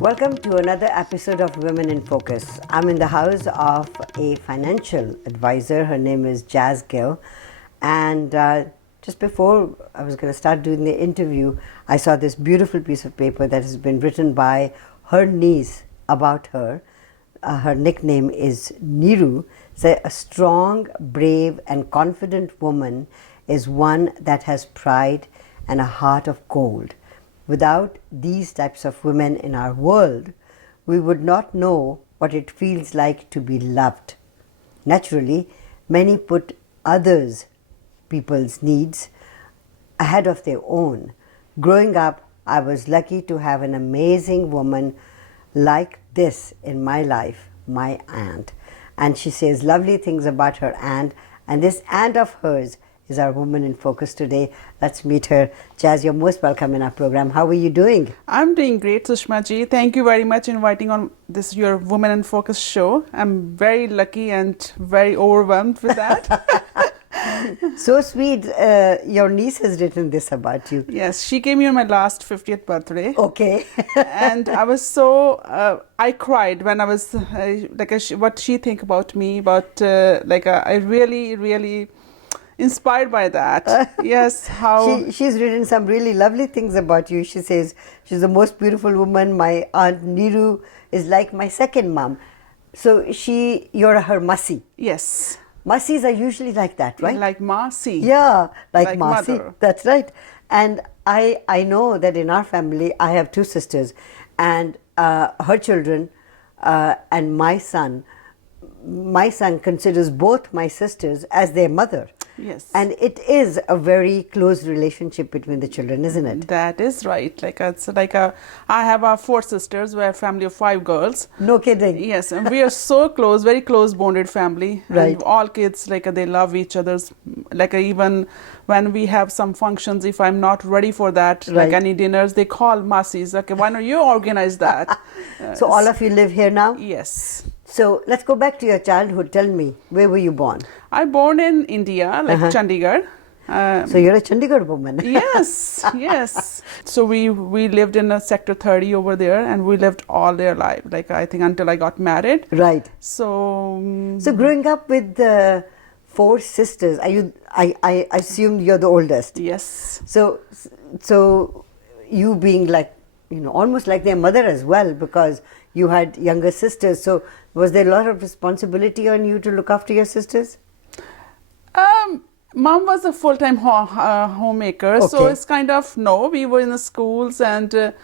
Welcome to another episode of Women in Focus. I'm in the house of a financial advisor. Her name is Jas Gill. And just before I was going to start doing the interview, I saw this beautiful piece of paper that has been written by her niece about her. Her nickname is Niru. Say, a strong, brave, and confident woman is one that has pride and a heart of gold. Without these types of women in our world, we would not know what it feels like to be loved. Naturally, many put others' people's needs ahead of their own. Growing up, I was lucky to have an amazing woman like this in my life, my aunt. And she says lovely things about her aunt, and this aunt of hers is our Woman in Focus today. Let's meet her. Jas, you're most welcome in our program. How are you doing? I'm doing great, Sushma ji. Thank you very much inviting on this your Woman in Focus show. I'm very lucky and very overwhelmed with that. So sweet. Your niece has written this about you. Yes, she came here on my last 50th birthday. Okay. And I was so, I cried when I was, what she think about me, but I really inspired by that. Yes, how she's written some really lovely things about you. She says she's the most beautiful woman. My aunt Niru is like my second mom. So you're her Masi. Yes. Masis are usually like that, right? Like Masi. Yeah, like Masi. Mother. That's right. And I know that in our family I have two sisters, and her children and my son considers both my sisters as their mother. Yes. And it is a very close relationship between the children, isn't it? That is right. I have 4 sisters. We're a family of 5 girls. No kidding. Yes, and we are so close, very close bonded family. Right. And all kids, they love each other's. Even when we have some functions, if I'm not ready for that, Right. any dinners, they call Masis. Okay, why don't you organize that? So all of you live here now? Yes. So let's go back to your childhood. Tell me, where were you born? I born in India, Chandigarh. So you're a Chandigarh woman. Yes. So we lived in a sector 30 over there, and we lived all their life. I think until I got married. Right. So. So growing up with 4 sisters, I assume you're the oldest. Yes. So you being almost like their mother as well, because you had younger sisters. So was there a lot of responsibility on you to look after your sisters? Mom was a full-time homemaker, Okay. so it's we were in the schools, and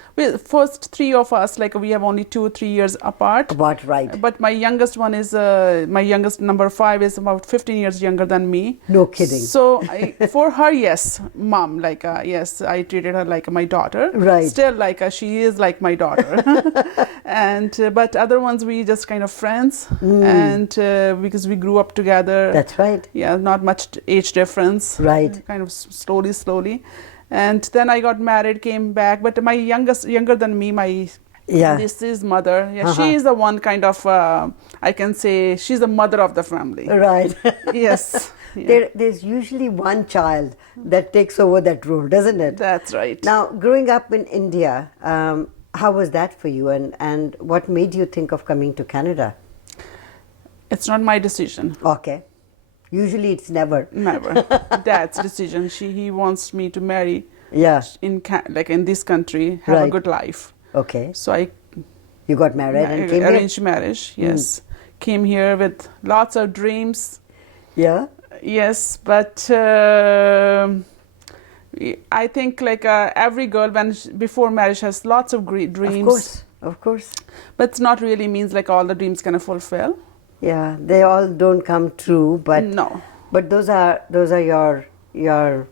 first 3 of us, we have only 2-3 years apart. Right. But my youngest one is, my youngest number 5 is about 15 years younger than me. No kidding. So for her, yes, mom, yes, I treated her like my daughter. Right. Still, she is like my daughter. And, but other ones, we just kind of friends, and because we grew up together. That's right. Yeah, not much age difference. Right. Kind of slowly. And then I got married, came back. But my younger than me, this is mother. Yeah, she is the one I can say she's the mother of the family. Right. Yes. Yeah. There's usually one child that takes over that role, doesn't it? That's right. Now, growing up in India, how was that for you, and what made you think of coming to Canada? It's not my decision. Okay. Usually it's never. Never. Dad's decision. He wants me to marry. Yeah. In this country, have Right. a good life. Okay. So You got married and came here? arranged marriage. Yes. Came here with lots of dreams. Yeah. Yes, but I think every girl before marriage has lots of great dreams. Of course. But it's not really means all the dreams can fulfill. Yeah, they all don't come true, but No. But those are your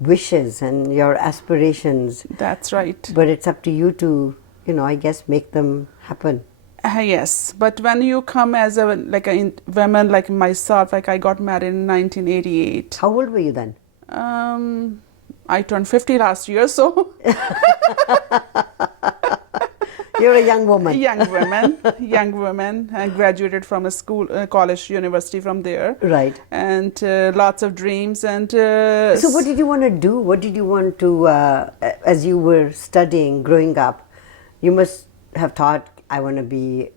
wishes and your aspirations. That's right. But it's up to you to, I guess, make them happen. Yes, but when you come as a woman like myself, I got married in 1988. How old were you then? I turned 50 last year, so. You're a young woman. Young woman. I graduated from a school, college, university from there. Right. And lots of dreams. And so what did you want to do? What did you want to, as you were studying, growing up, you must have thought, I want to be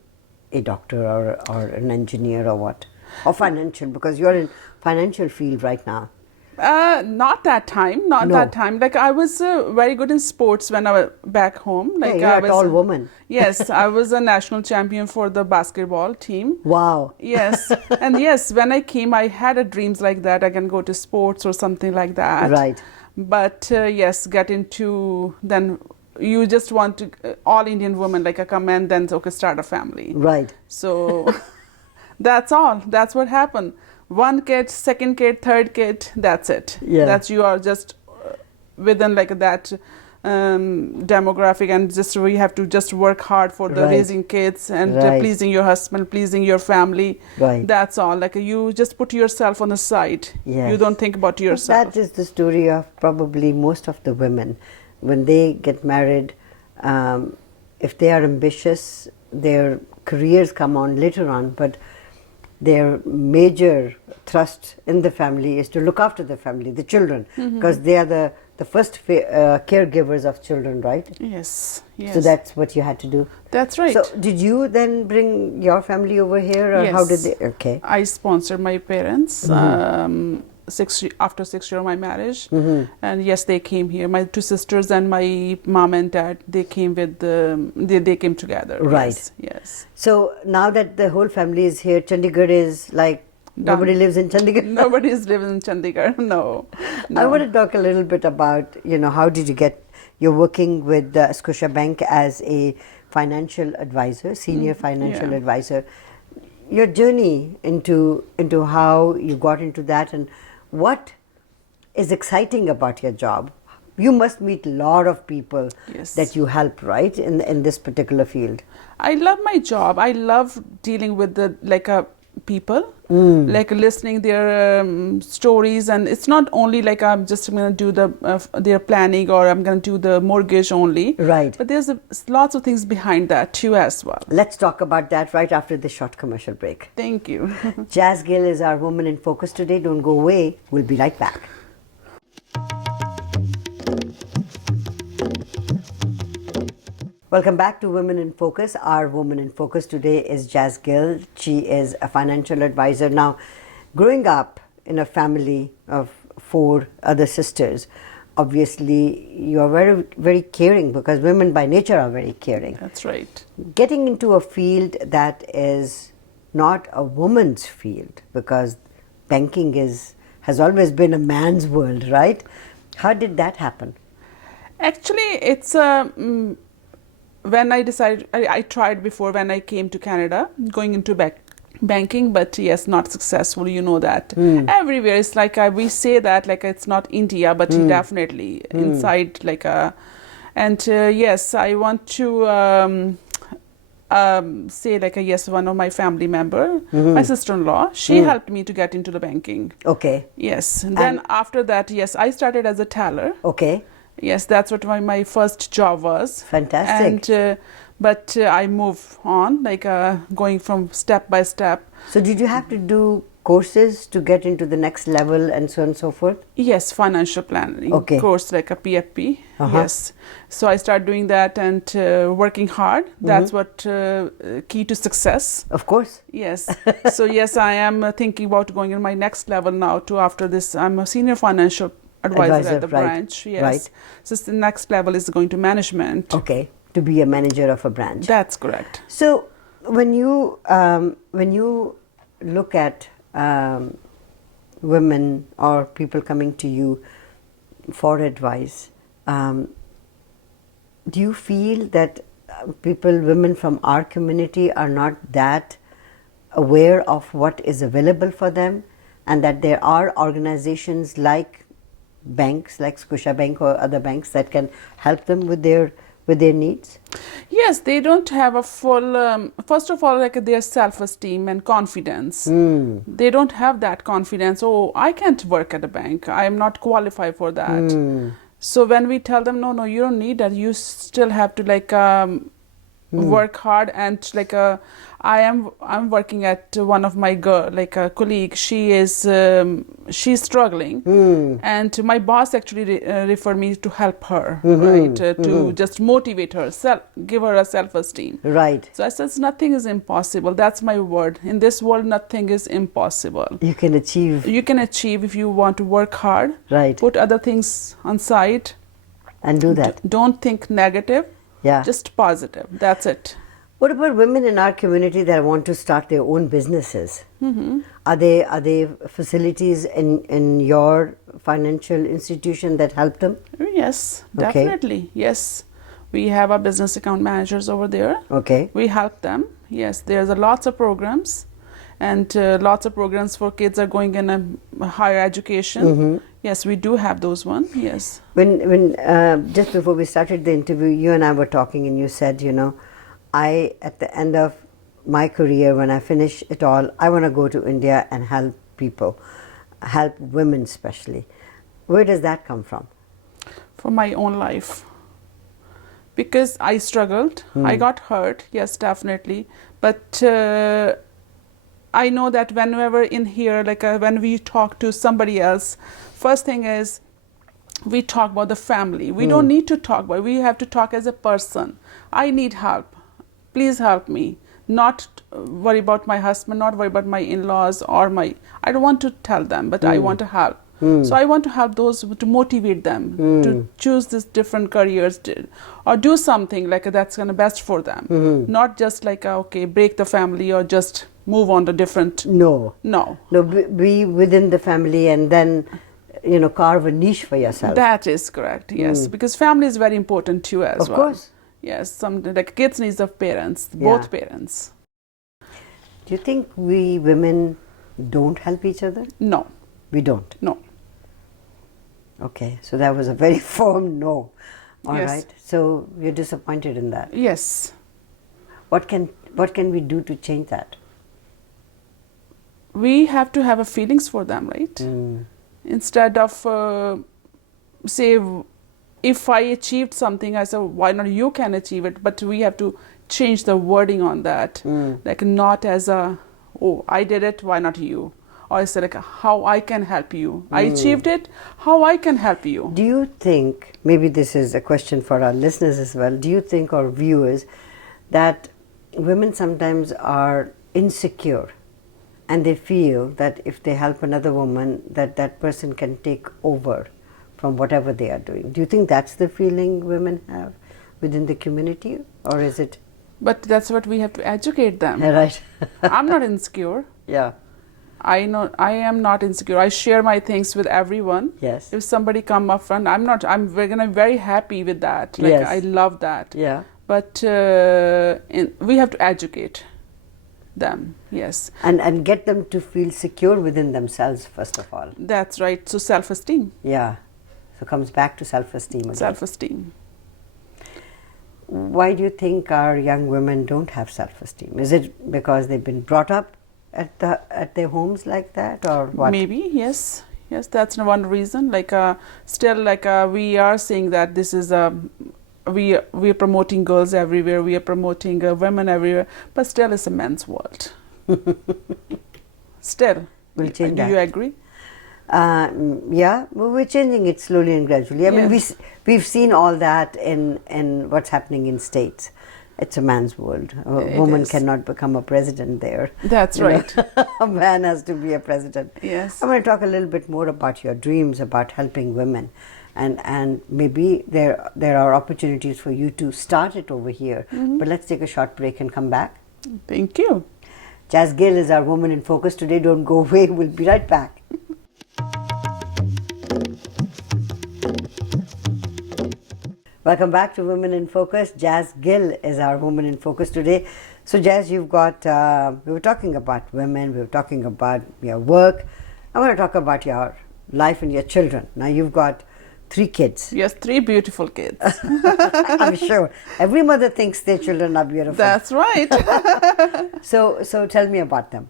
a doctor or an engineer or what? Or financial, because you're in financial field right now. Not that time. Not No. that time. Like I was very good in sports when I was back home. Like Yeah, you're I a was, tall woman. Yes, I was a national champion for the basketball team. Wow. Yes, and yes, when I came, I had a dreams like that. I can go to sports or something like that. Right. But yes, get into then you just want to all Indian women like a come and then okay start a family. Right. So that's all. That's what happened. One kid, second kid, third kid. That's it. Yeah. That's you are just within like that demographic, and just we have to just work hard for the Right. raising kids and Right. pleasing your husband, pleasing your family. Right. That's all. Like you just put yourself on the side. Yes. You don't think about yourself. That is the story of probably most of the women. When they get married, if they are ambitious, their careers come on later on, but their major thrust in the family is to look after the family, the children, because they are the first caregivers of children, right? Yes. Yes. So that's what you had to do. That's right. So did you then bring your family over here, or how did Yes. they? Okay. I sponsored my parents after 6 years of my marriage, and yes, they came here. My two sisters and my mom and dad, they came with they came together. Right. Yes. Yes. So now that the whole family is here, Chandigarh is like nobody lives in Chandigarh. Nobody is living in Chandigarh. No. I want to talk a little bit about, how did you get, you're working with Scotia Bank as a financial advisor, senior financial yeah. advisor. Your journey into how you got into that, and what is exciting about your job. You must meet a lot of people Yes. that you help, right, in this particular field. I love my job. I love dealing with the people, like listening their stories, and it's not only like I'm just going to do their planning or I'm going to do the mortgage only. Right. But there's lots of things behind that too as well. Let's talk about that right after this short commercial break. Thank you. Jas Gill is our Woman in Focus today. Don't go away. We'll be right back. Welcome back to Women in Focus. Our Woman in Focus today is Jas Gill. She is a financial advisor. Now, growing up in a family of 4 other sisters, obviously you are very, very caring, because women by nature are very caring. That's right. Getting into a field that is not a woman's field, because banking has always been a man's world, right? How did that happen? Actually, it's when I decided, I tried before when I came to Canada, going into banking, but yes, not successful. You know that everywhere it's like we say that like it's not India, but definitely inside and yes, I want to say yes, one of my family member, my sister-in-law, she helped me to get into the banking. Okay. Yes, and then after that, yes, I started as a teller. Okay. Yes, that's what my first job was. Fantastic. And but I move on, going from step by step. So did you have to do courses to get into the next level and so on and so forth? Yes, financial planning course, like a PFP. Yes. So I started doing that and working hard. That's what key to success. Of course. Yes. So yes, I am thinking about going in my next level now too. After this, I'm a senior financial advisor at the branch. Yes. Right. So the next level is going to management. Okay. To be a manager of a branch. That's correct. So when you look at women or people coming to you for advice, do you feel that women from our community are not that aware of what is available for them, and that there are organizations like banks, like Scotia Bank or other banks, that can help them with their needs? Yes, they don't have a full, first of all, their self-esteem and confidence. They don't have that confidence. Oh, I can't work at a bank. I am not qualified for that. So when we tell them, no, you don't need that. You still have to work hard, and like I'm working at one of my colleague. She's struggling, and my boss actually referred me to help her, right? To just motivate her, give her a self-esteem. Right. So I said, nothing is impossible. That's my word. In this world, nothing is impossible. You can achieve. You can achieve if you want to work hard. Right. Put other things on side. And do that. Don't think negative. Yeah. Just positive. That's it. What about women in our community that want to start their own businesses? Are there facilities in your financial institution that help them? Yes, Okay. definitely. Yes. We have our business account managers over there. Okay. We help them. Yes, there's lots of programs, and lots of programs for kids are going in a higher education. Yes, we do have those ones. Yes. When just before we started the interview, you and I were talking, and you said, at the end of my career, when I finish it all, I want to go to India and help people, help women especially. Where does that come from? For my own life. Because I struggled, I got hurt, yes, definitely. But I know that whenever in here, when we talk to somebody else, first thing is we talk about the family. We don't need to talk about it. We have to talk as a person. I need help. Please help me. Not worry about my husband, not worry about my in-laws or I don't want to tell them, but I want to help. So I want to help those, to motivate them to choose these different careers or do something that's going to best for them. Not just break the family or just move on to different. No, be within the family and then carve a niche for yourself. That is correct, yes, because family is very important too as well. Of course. Yes, some kids needs of parents, both parents. Do you think we women don't help each other? No. We don't? No. Okay, so that was a very firm no. All Yes. right. So you're disappointed in that. Yes. What can we do to change that? We have to have a feelings for them, right? Instead of say, if I achieved something, I said, why not you can achieve it? But we have to change the wording on that. Not as I did it, why not you? Or I said, how I can help you. I achieved it, how I can help you. Do you think, maybe this is a question for our listeners as well, do you think, or viewers, that women sometimes are insecure and they feel that if they help another woman, that person can take over from whatever they are doing? Do you think that's the feeling women have within the community, or is it? But that's what we have to educate them. Right. I'm not insecure. Yeah. I know I am not insecure. I share my things with everyone. Yes. If somebody come up front, I'm very happy with that. Yes. I love that. Yeah. But we have to educate them. Yes. And get them to feel secure within themselves first of all. That's right. So self-esteem. Yeah. So it comes back to self-esteem again. Self-esteem. Why do you think our young women don't have self-esteem? Is it because they've been brought up at their homes like that, or what? Maybe, yes. Yes, that's one reason. Still, we are saying that this is we are promoting girls everywhere. We are promoting women everywhere, but still, it's a men's world. Still, We'll change do that. you agree? Yeah, well, we're changing it slowly and gradually. I mean, Yes. we've seen all that in what's happening in States. It's a man's world. A woman is. cannot become a president there. That's You know, right. a man has to be a president. Yes. I want to talk a little bit more about your dreams, about helping women. And maybe there are opportunities for you to start it over here. But let's take a short break and come back. Thank you. Jas Gill is our Woman in Focus today. Don't go away. We'll be right back. Welcome back to Women in Focus. Jas Gill is our Woman in Focus today. So Jas, you've got, we were talking about women, we were talking about your work. I want to talk about your life and your children. Now you've got 3 kids. Yes, 3 beautiful kids. I'm sure. Every mother thinks their children are beautiful. That's right. So tell me about them.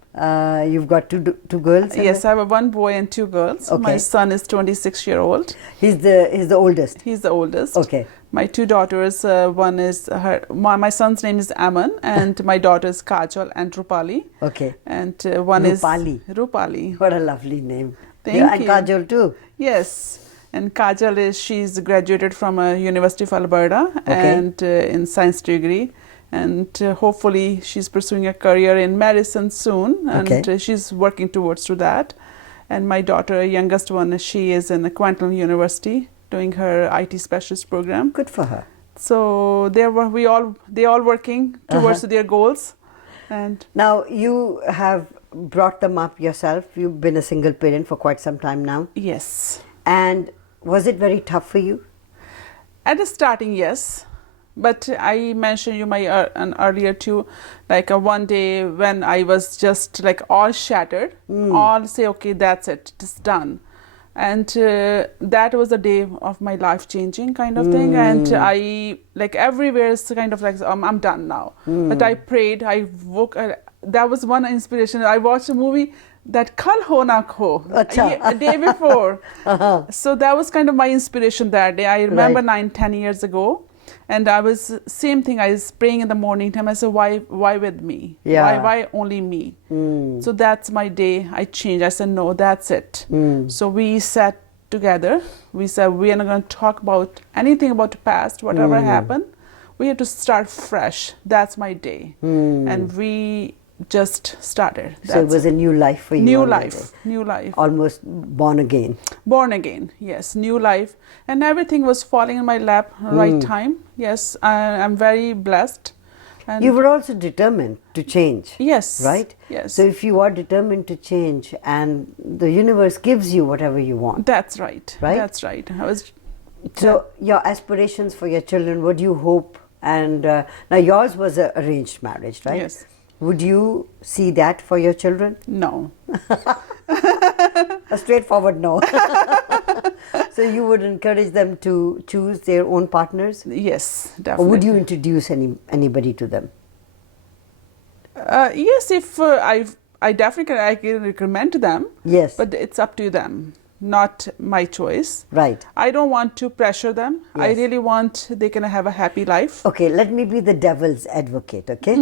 You've got two girls? Yes, I have 1 boy and 2 girls. Okay. My son is 26-year-old. He's the oldest. He's the oldest. Okay. My two daughters, one is my son's name is Aman, and my daughter is Kajal and Rupali. Okay. And one Rupali. is Rupali. What a lovely name. Thank And you. Kajal too. Yes. And Kajal she's graduated from University of Alberta Okay. and in science degree. And hopefully she's pursuing a career in medicine soon. And Okay. she's working towards to that. And my daughter, youngest one, she is in Quantum University doing her IT specialist program. Good for her. So they all working towards their goals. And now you have brought them up yourself. You've been a single parent for quite some time now. yes, And was it very tough for you? at the starting, yes. But I mentioned you earlier too, like one day when I was just like all shattered, all say, okay, that's it, it's done. And that was the day of my life changing kind of thing. And I, like everywhere is kind of like, I'm done now. But I prayed, I woke, that was one inspiration. I watched a movie that Kal Ho Na Kho, a day before. So that was kind of my inspiration that day. I remember 9-10 years ago. And I was, same thing, I was praying in the morning time. I said, why with me? Yeah. Why only me? So that's my day. I changed. I said, no, that's it. So we sat together. We said, we are not going to talk about anything about the past, whatever happened. We have to start fresh. That's my day. And we just started. So it was a new life for you. New already. life. New life. Almost born again. Born again, yes, new life. And everything was falling in my lap right time. Yes, I'm very blessed. And You were also determined to change. yes. Right? Yes. So if you are determined to change and the universe gives you whatever you want. That's right. Right? That's right. I was So your aspirations for your children, what do you hope? And now yours was an arranged marriage, right? Yes. Would you see that for your children? no. A straightforward no. So you would encourage them to choose their own partners? Yes, Or definitely. would you introduce anybody to them? Yes, if I definitely can recommend to them. Yes. But it's up to them, not my choice. Right. I don't want to pressure them. I Yes. really want they can have a happy life. Okay, let me be the devil's advocate, okay?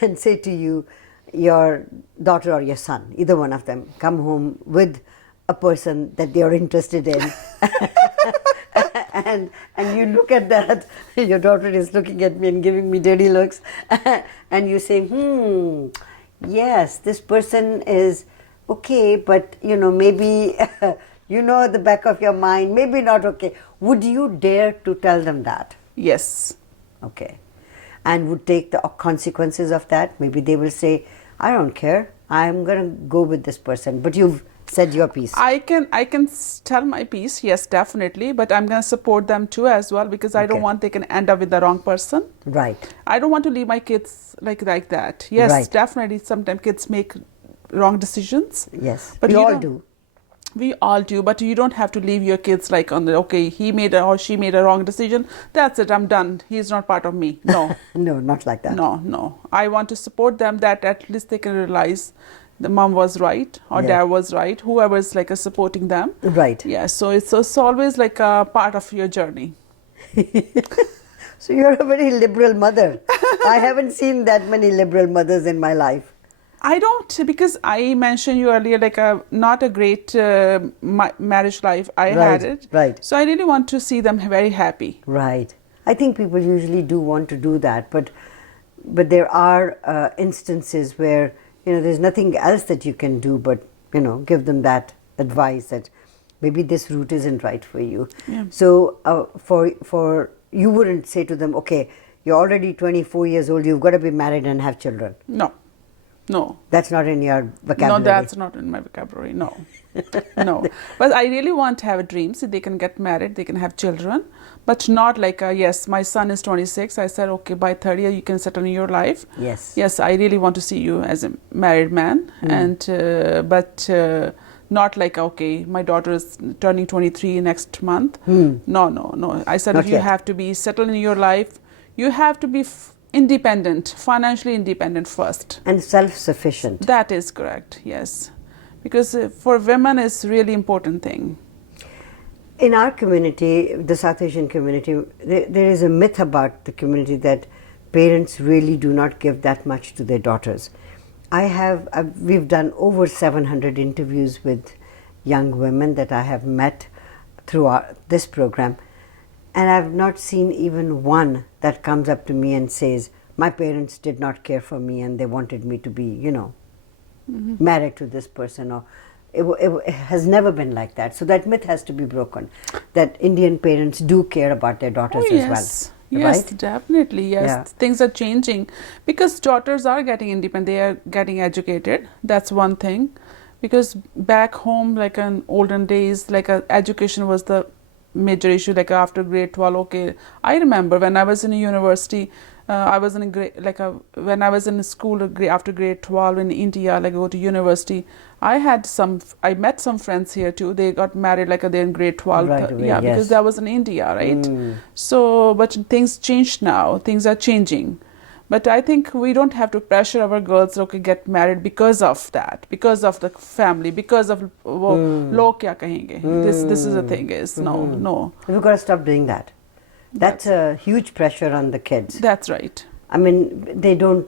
And say to you, your daughter or your son, either one of them, come home with a person that they are interested in. and you look at that, your daughter is looking at me and giving me dirty looks, and you say, yes, this person is okay, but maybe at the back of your mind, maybe not okay. Would you dare to tell them that? Yes. Okay. And would take the consequences of that? Maybe they will say, I don't care, I'm going to go with this person. But you've said your piece. I can tell my piece, yes, definitely, but I'm going to support them too as well, because I don't Okay. want they can end up with the wrong person. Right. I don't want to leave my kids like that. Yes, Right. definitely, sometimes kids make wrong decisions. Yes. But we you all don't- do. We all do, but you don't have to leave your kids like on the, okay, he made or she made a wrong decision. That's it, I'm done. He's not part of me. No, No, not like that. no. I want to support them that at least they can realize the mom was right or Yeah. dad was right, whoever is like supporting them. Right. Yeah, so it's always like a part of your journey. So you're a very liberal mother. I haven't seen that many liberal mothers in my life. I don't, because I mentioned you earlier, like not a great marriage life. I had it. right. So I really want to see them very happy. Right. I think people usually do want to do that, but there are instances where there's nothing else that you can do but give them that advice that maybe this route isn't right for you. Yeah. So for you wouldn't say to them, okay, you're already 24 years old, you've got to be married and have children. No. That's not in your vocabulary. No, that's not in my vocabulary. No. No. But I really want to have dreams. So they can get married, they can have children, but not like, yes, my son is 26. I said, okay, by 30 you can settle in your life. Yes. Yes, I really want to see you as a married man. But not like, okay, my daughter is turning 23 next month. No. I said, Not if you yet. have to be settled in your life, you have to be independent, financially independent first. And self-sufficient. That is correct, yes. Because for women it's really important thing. In our community, the South Asian community, there is a myth about the community that parents really do not give that much to their daughters. We've done over 700 interviews with young women that I have met through this program, and I've not seen even one that comes up to me and says, my parents did not care for me and they wanted me to be, married to this person, or it has never been like that. So that myth has to be broken, that Indian parents do care about their daughters as well. Yes, right? Definitely. Yes, Yeah. Things are changing because daughters are getting independent. They are getting educated. That's one thing. Because back home, like in olden days, education was the major issue. Like after grade 12, okay. I remember when I was in a university, I was in a grade, when I was in school after grade 12 in India, go to university. I met some friends here too. They got married they're in grade 12. Right away, yes. Because that was in India, right? So, but things changed now. Things are changing. But I think we don't have to pressure our girls to get married because of that, because of the family, because of log kya kahenge. This is the thing is no. We've got to stop doing that. That's a huge pressure on the kids. That's right. I mean, they don't.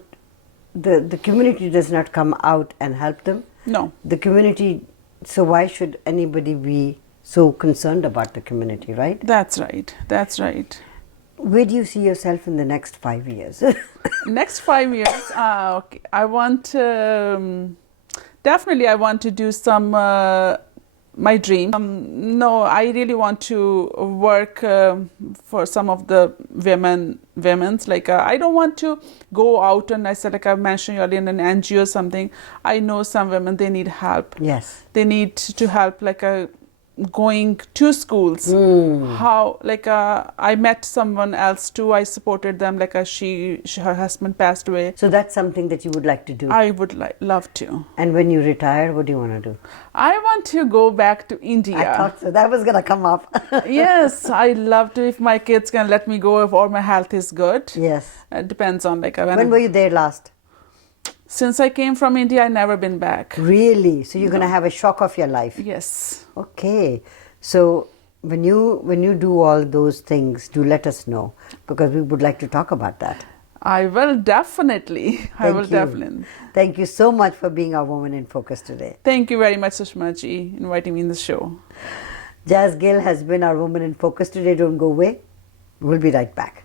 The community does not come out and help them. No. The community. So why should anybody be so concerned about the community, right? That's right. That's right. Where do you see yourself in the next 5 years? Next 5 years, okay. I want definitely I want to do some my dream. No, I really want to work for some of the women's. I don't want to go out and I said I mentioned earlier in an NGO or something. I know some women, they need help. Yes. They need to help going to schools. How I met someone else too. I supported them. Her husband passed away. So that's something that you would like to do. I would love to. And when you retire, what do you want to do? I want to go back to India. I thought so. That was gonna come up. Yes, I love to if my kids can let me go if all my health is good. Yes. It depends on when were you there last? Since I came from India, I never been back. Really? So you're going to have a shock of your life? Yes. Okay. So when you do all those things, do let us know, because we would like to talk about that. I will definitely. Definitely. Thank you so much for being our Woman in Focus today. Thank you very much, Sushma ji, inviting me in the show. Jas Gill has been our Woman in Focus today. Don't go away. We'll be right back.